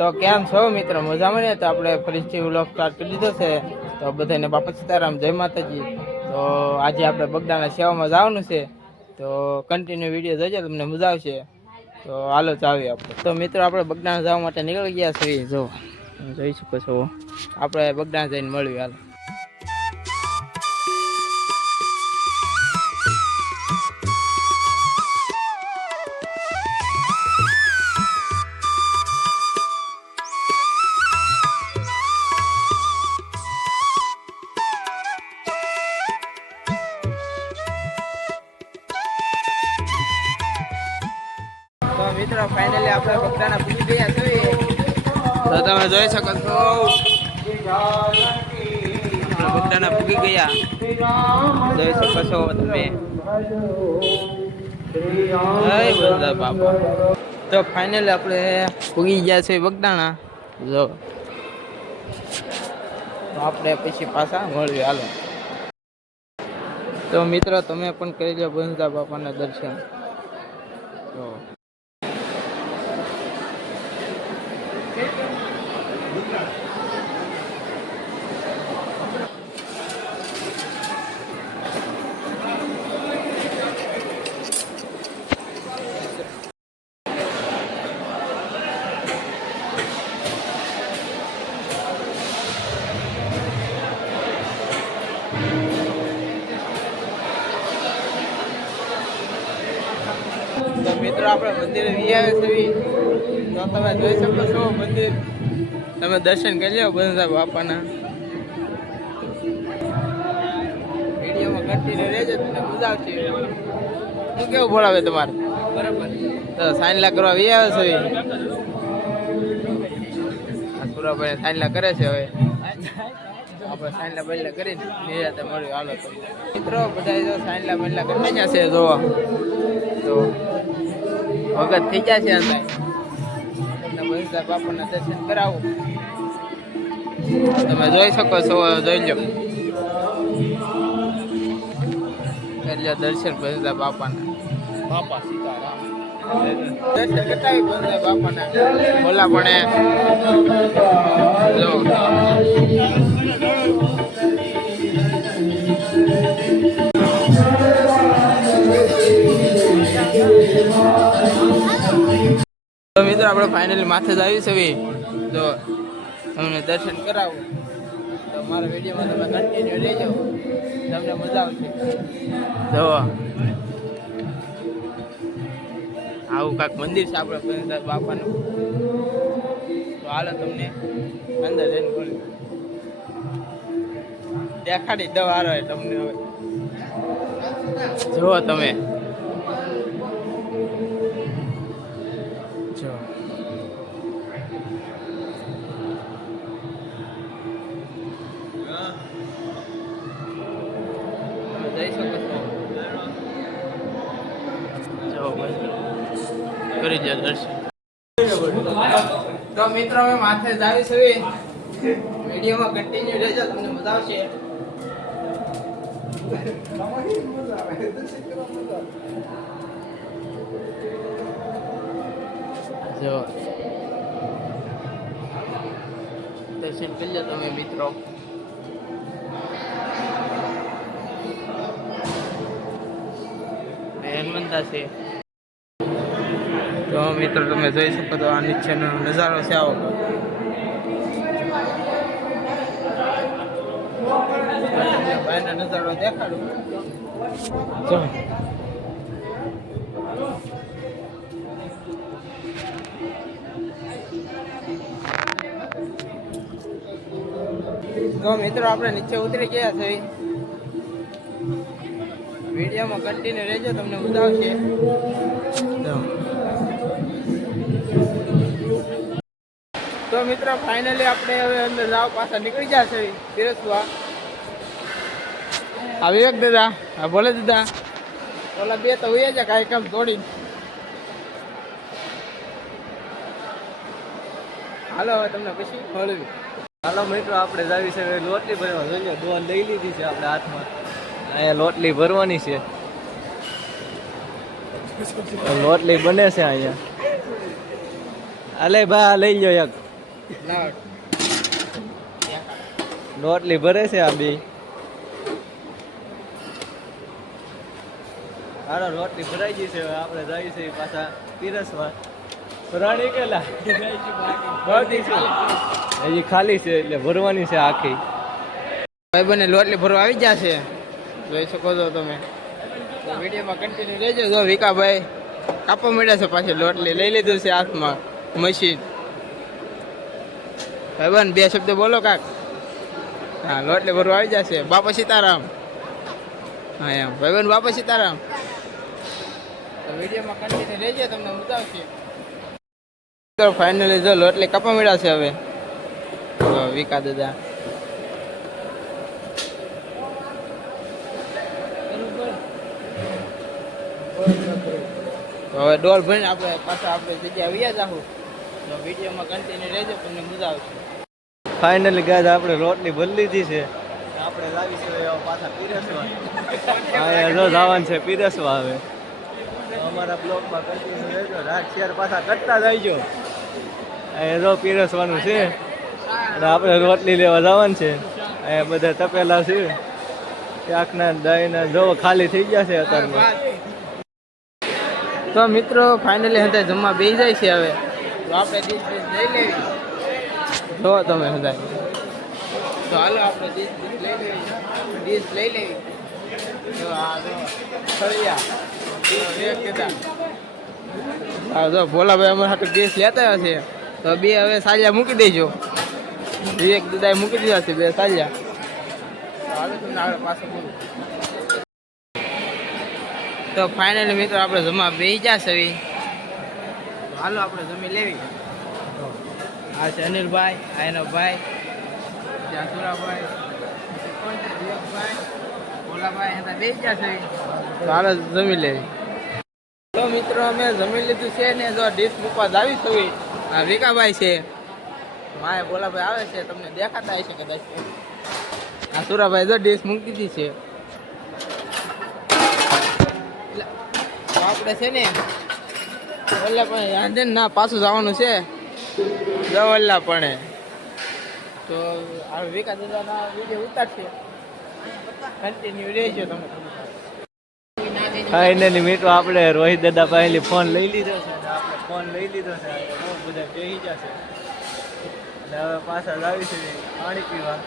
તો કેમ છો મિત્ર? મજામાં ને? તો આપણે ફરીથી વ્લોગ સ્ટાર્ટ કરી દીધો છે. તો બધાને બાપા સીતારામ, જય માતાજી. તો આજે આપણે બગદાના સેવામાં જવાનું છે. તો કન્ટિન્યુ વીડિયો જોજો, તમને મજા આવશે. તો હાલો ચાવી આપણે. તો મિત્રો, આપણે બગદાણા જવા માટે નીકળી ગયા છીએ. જો જોઈ શકો છો. આપણે બગદાણા જઈને મળ્યું, હાલો. તો મિત્રો ફાઇનલી આપણે બગદાણા પૂરી ગયા છીએ તો તમે જોઈ શકો છો. આપણે બગદાણા પૂરી ગયા. જોઈ શકો છો તમે. જય બધા બાપા. તો ફાઇનલી આપણે પૂગી ગયા છે બગદાણા. જો. તો આપણે પછી પાછા મળીએ હાલો. તો મિત્રો, તમે પણ કરી લો બંધા બાપાના દર્શન. તો તો મિત્રો, આપણે મંદિરે આવ્યા છીએ. તો તમે જોઈ શકો છો મંદિર. તમે દર્શન કરી લો સાહેબ બાપાના. વિડીયોમાં કન્ટિન્યુ રહેજો, તમને મજા આવશે. શું કેવું ભણાવે તમારે? બરાબર તો સાઈનલા કરવા વી આવે છો સુરાભાઈ સાઈનલા કરે છે હવે. આપણે સાઈનલા બદલા કરીને નિરાતે મળ્યું. હાલો તો. મિત્રો બધા સાઈન સાઈનલા બદલા કરીને છે, જોવા. તો વગત થઈ છે અંદર. તમને બધા બાપાના દર્શન કરાવું. તમે જોઈ શકો છો જોઈ લો. કરી દર્શન બધા બાપાના બાપા સીતારામ. દર્શન કરતા બધા બાપાના બોલા પણ જો. તો મિત્રો, આપણે ફાઇનલી માથે જ આવી છે તો તમને દર્શન કરાવું. તો મારા વિડીયોમાં તમે કન્ટિન્યુ લેજો તમને મજા આવશે. તો આવું કાંક મંદિર છે આપણે પંચદાસ બાપાનું. તો હાલો તમને અંદર જઈને બોલ્યું દેખાડી દવા હારો તમને હવે. જુઓ તમે. જઈ શકો છો. કરી દો દર્શન. તો મિત્રો અમે માથે જાવી છે. વિડીયોમાં કન્ટિન્યુ રહેજો તમને મજા આવશે. જો દર્શન કરી લો તમે મિત્રો. હનુમંતા છે તો મિત્રો તમે જોઈ શકો તો આ નીચેનો નજારો છે આવો બહારનો નજારો દેખાડું જો તો મિત્રો આપણે નીચે ઉતરી ગયા છે વિડીયોમાં કન્ટિન્યુ રહેજો, તમને ઉતાવશે તો મિત્રો ફાઇનલી આપણે હવે અંદર જાવ પાછા નીકળી જશે છે આ વિવેક દાદા આ ભોલે દાદા. ઓલા બે તો હોય છે કાંઈ કામ તોડી હાલો, હવે તમને પછી મળવી હાલો મિત્રો, આપણે જાવી છે, લોટલી ભરવા. જોઈએ દોન લઈ લીધી છે આપણે હાથમાં. અહીંયા લોટલી ભરવાની છે. લોટલી બને છે અહીંયા. અલે બા લઈ લો એક. લોટલી ભરે છે આ બે. હારો રોટલી ભરાઈ ગઈ છે. આપણે જઈએ છીએ પાછા પીરસવા. ભરાણી કેલા ભરતી છે. હજી ખાલી છે એટલે ભરવાની છે આખી. ભાઈ બને લોટલી ભરવા આવી ગયા છે. જોઈ શકો છો તમે. વિડીયોમાં કન્ટિન્યુ રહેજો જો વિકાભાઈ કાપવા મળ્યા છે પાછી લોટલી. લઈ લીધું છે હાથમાં મશીન ભાઈ બે શબ્દ બોલો કાક. હા, લોટલી ભરવા આવી જશે. બાપા સીતારામ. હા, એમ. ભાઈ બન બાપા સીતારામ. વિડીયોમાં કન્ટિન્યુ રહેજો તમને બતાવશે. તો ફાઇનલી જો લોટલી કાપવા મળ્યા છે હવે. વિકા દાદા. હવે ડોલ ભરીને આપણે પાછા આપણે જગ્યા આવ્યા જાહું. તો વિડીયોમાં કન્ટિન્યુ રહેજો તમને મજા આવશે. ફાઇનલી ગાય આપણે રોટલી ભરી લીધી છે. આપણે લાવી છે પાછા પીરસવા. જો જવાનું છે પીરસવા હવે. અમારા બ્લોકમાં કન્ટિન્યુ રહેજો રાત શેર પાછા કરતા જઈજો અહીંયા જો પીરસવાનું છે. અને આપણે રોટલી લેવા જવાનું છે. અહીંયા બધા તપેલા છે. ત્યાંના દહીંના જો ખાલી થઈ ગયા છે અત્યારમાં. તો મિત્રો ફાઇનલી હતા જમવા બેસી જાય છે હવે. તો આપણે ડીશ ડીશ લઈ લેવી જો તમે હતા તો હાલો આપણે ડીશ ડીશ લઈ લેવી ડીશ લઈ લેવી જો આ જો હા જો ભોલાભાઈ અમારા હાટુ ડીશ લેતા આવ્યા છે. તો બે હવે સાલિયા મૂકી દેજો. એક દુદાએ મૂકી દીધા છે, બે સાલિયા. હાલો તમને આગળ પાછું બોલું. તો ફાઇનલી મિત્રો આપણે જમા બે જશે હાલો આપણે જમી લેવી. આ છે અનિલભાઈ આ એનો ભાઈ જાસુરાભાઈ ભોલાભાઈ હતા બે જશે તો હાલો જમી લેવી. તો મિત્રો અમે જમી લીધું છે ને જો ડીશ મૂકવા આવી છે આ વિકાભાઈ છે. માય ભોલાભાઈ આવે છે તમને દેખાતા હશે કદાચ. આ સુરાભાઈ જો ડીશ મૂકી દીધી છે. તો આપણે છે ને ઓલા પણ આંધે ના પાછું જવાનું છે. જવલ્લા પણ તો આ વિકા દાદાના વીડિયો ઉતારશે. કન્ટિન્યુ રહેજો તમે. ફાઇનલી મિત્રો આપણે રોહિત દાદા પાસેથી ફોન લઈ લીધો છે આપણે ફોન લઈ લીધો છે બહુ બધા બેસી જશે એટલે હવે પાછા લાવી છે પાણી પીવા.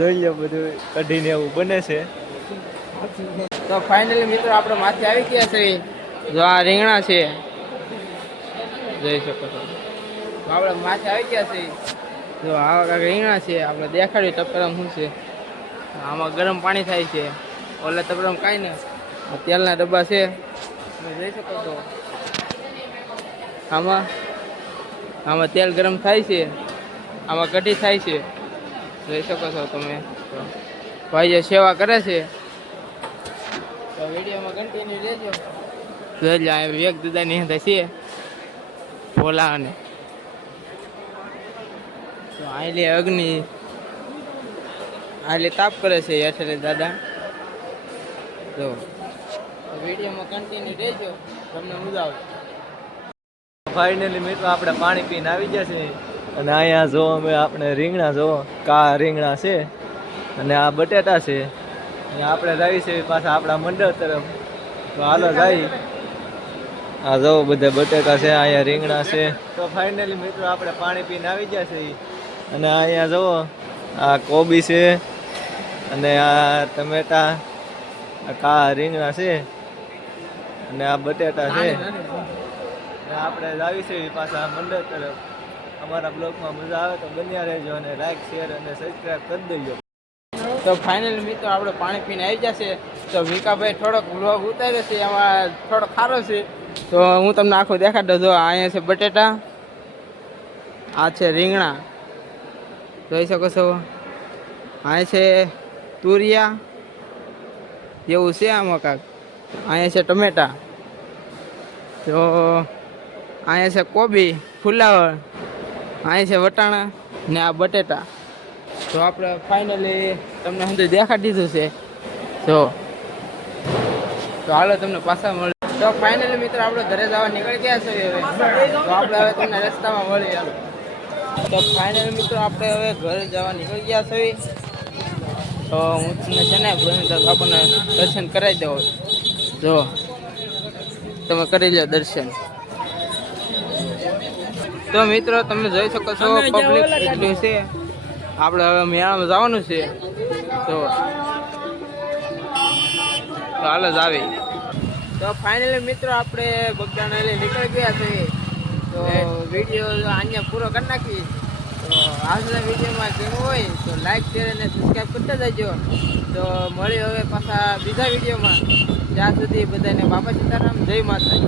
જોઈ લો બધું કઢીને એવું બને છે. તો ફાઇનલી મિત્રો આપણે માથે આવી ગયા છે. જો આ રીંગણા છે. જોઈ શકો છો. આપણે માથે આવી ગયા છે. જો આવા કાંઈક રીંગણા છે, આપણે દેખાડ્યું ટપરામ શું છે. આમાં ગરમ પાણી થાય છે. ઓલા ટપરામ કાંઈ ને તેલના ડબ્બા છે. જોઈ શકો છો. આમાં આમાં તેલ ગરમ થાય છે. આમાં કઢી થાય છે. જોઈ શકો છો તમે. ભાઈ જે સેવા કરે છે વિડીયોમાં કન્ટિન્યુ રહેજો. જોઈ લો આ વિવેક દાદાની અંદર છે. ભોલા અને તો આયલી અગ્નિ. આયલી તાપ કરે છે હેઠળ દાદા. તો વિડીયોમાં કન્ટિન્યુ રહેજો. તમને આવશે ફાઇનલી મિત્રો આપણે પાણી પીને આવી ગયા છે અને અહીંયા જો અમે આપણે રીંગણા જો કા રીંગણા છે. અને આ બટેટા છે. અને આપણે જઈએ છે પાછા આપણા મંડળ તરફ. તો હાલો જાય. આ જો બધા બટેકા છે અહીંયા રીંગણા છે. તો ફાઇનલી મિત્રો આપણે પાણી પીને આવી ગયા છે અને અહીંયા જુઓ આ કોબી છે અને આ ટમેટા આ કા રીંગણા છે અને આ બટેટા છે. આપણે જાવી છે પાછા મંડળ તરફ. અમારા બ્લોગમાં મજા આવે તો બન્યા રહેજો અને લાઈક શેર અને સબસ્ક્રાઈબ કરી દેજો. તો ફાઇનલ મિત્રો આપણે પાણી પીને આવી જશે. તો વિકાભાઈ થોડોક વ્લોગ ઉતાર્યો છે એમાં થોડો ખારો છે. તો હું તમને આખું દેખાડો જો અહીંયા છે બટેટા, આ છે રીંગણા. જોઈ શકો છો? અહીંયા છે તુરિયા, એવું છે આમાં કાંક. અહીંયા છે ટમેટા. તો અહીંયા છે કોબી, ફુલાવર. અહીંયા છે વટાણા ને આ બટેટા. તો આપણે ફાઇનલી તમને સમજો દેખાડી દીધું છે. જો. તો હાલો તમને પાછા મળે તો ફાઇનલી મિત્રો આપણે ઘરે જવા નીકળી ગયા છે હવે. તો આપણે હવે તમને રસ્તામાં મળીએ હાલો. તો ફાઇનલ મિત્રો આપણે હવે ઘરે જવા નીકળી ગયા છે તો હું તમને છે ને આપણને દર્શન કરાવી દઉં. જો. તમે કરી લો દર્શન. તો મિત્રો તમે જોઈ શકો છો પબ્લિક એટલું છે. આપણે હવે મેળામાં જવાનું છે. તો હાલ જ આવી. તો ફાઇનલી મિત્રો આપણે બગદાણા લઈ નીકળી ગયા છે. તો વીડિયો અહીંયા પૂરો કરી નાખીએ તો આજના વિડીયોમાં કેવું હોય તો લાઈક શેર અને સબસ્ક્રાઈબ કરતા જજો. તો મળી હવે પાછા બીજા વિડીયોમાં. ત્યાં સુધી બધાને બાપા સીતારામ જય માતા